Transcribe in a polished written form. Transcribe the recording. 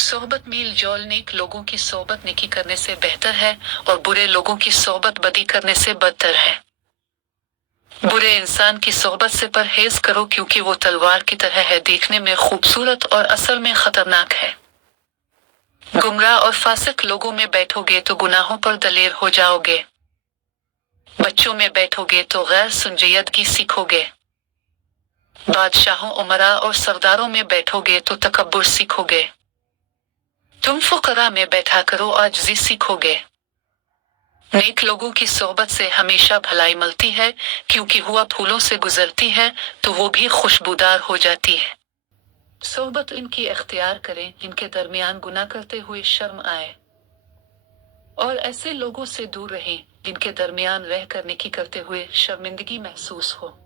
सोहबत मील जोल नेक लोगों की सोहबत नेकी करने से बेहतर है और बुरे लोगों की सोहबत बदी करने से बदतर है। बुरे इंसान की सोहबत से परहेज करो क्योंकि वो तलवार की तरह है, देखने में खूबसूरत और असल में खतरनाक है। गुमराह और फासिक लोगों में बैठोगे तो गुनाहों पर दलेर हो जाओगे। बच्चों में बैठोगे तो गैर संजीदगी सीखोगे। बादशाहों, उमरा और सरदारों में बैठोगे तो तकब्बुर सीखोगे। तुम फुकरा में बैठा करो, आजिज़ी सीखोगे। नेक लोगों की सोहबत से हमेशा भलाई मिलती है, क्योंकि हुआ फूलों से गुजरती है तो वो भी खुशबूदार हो जाती है। सोहबत इनकी इख्तियार करें जिनके दरमियान गुनाह करते हुए शर्म आए, और ऐसे लोगों से दूर रहें जिनके दरमियान रह कर नेकी करते हुए शर्मिंदगी महसूस हो।